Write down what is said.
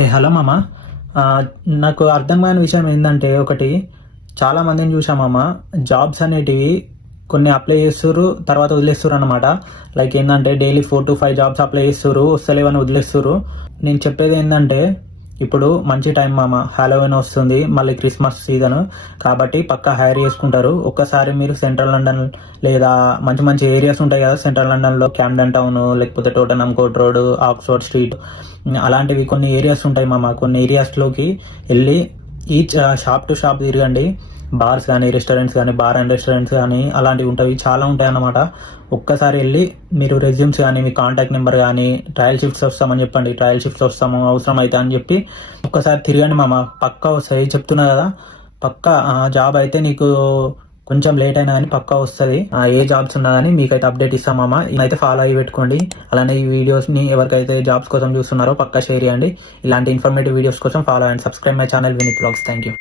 Hello మామ. ఆ, నాకు అర్థం కాని విషయం ఏంటంటే ఒకటి, చాలా మందిని చూసా మామ. జాబ్స్ అనేటివి కొన్ని అప్లై చేస్తుర్రు, తర్వాత వదిలేస్తుర్రు అనమాట. లైక్ ఏంటంటే డైలీ 4 to 5 జాబ్స్ అప్లై చేస్తుర్రు, వస్తలేవని వదిలేస్తుర్రు. నేను చెప్పేది ఏంటంటే ఇప్పుడు మంచి టైం మామ, హాలోవీన్ వస్తుంది, మళ్ళీ క్రిస్మస్ సీజన్ కాబట్టి పక్కా హైర్ చేసుకుంటారు. ఒక్కసారి మీరు సెంట్రల్ లండన్ లేదా మంచి మంచి ఏరియాస్ ఉంటాయి కదా సెంట్రల్ లండన్లో, క్యామ్డెన్ టౌన్, లేకపోతే టోటనమ్ కోర్ట్ రోడ్, ఆక్స్ఫర్డ్ స్ట్రీట్, అలాంటివి కొన్ని ఏరియాస్ ఉంటాయి మామ. కొన్ని ఏరియాస్లోకి వెళ్ళి ఈచ్ షాప్ టు షాప్ తిరగండి. బార్స్ కానీ, రెస్టారెంట్స్ కానీ, బార్ అండ్ రెస్టారెంట్స్ కానీ అలాంటివి ఉంటాయి, చాలా ఉంటాయి అన్నమాట. ఒక్కసారి వెళ్ళి మీరు రెజ్యూమ్స్ కానీ, మీ కాంటాక్ట్ నెంబర్ కానీ, ట్రయల్ షిఫ్ట్స్ వస్తామని చెప్పండి. ట్రయల్ షిఫ్ట్స్ వస్తాము, అవసరం అయితే అని చెప్పి ఒక్కసారి తిరగండి మామ, పక్కా వస్తాయి. చెప్తున్నా కదా, పక్కా జాబ్ అయితే నీకు కొంచెం లేట్ అయినా కానీ పక్కా వస్తుంది. ఏ జాబ్స్ ఉన్నా కానీ మీకైతే అప్డేట్ ఇస్తాం మామ. ఇదైతే ఫాలో అయ్యి పెట్టుకోండి. అలానే ఈ వీడియోస్ని ఎవరికైతే జాబ్స్ కోసం చూస్తున్నారో పక్కా షేర్ చేయండి. ఇలాంటి ఇన్ఫర్మేటివ్ వీడియోస్ కోసం follow and subscribe my channel Vineeth vlogs. Thank you.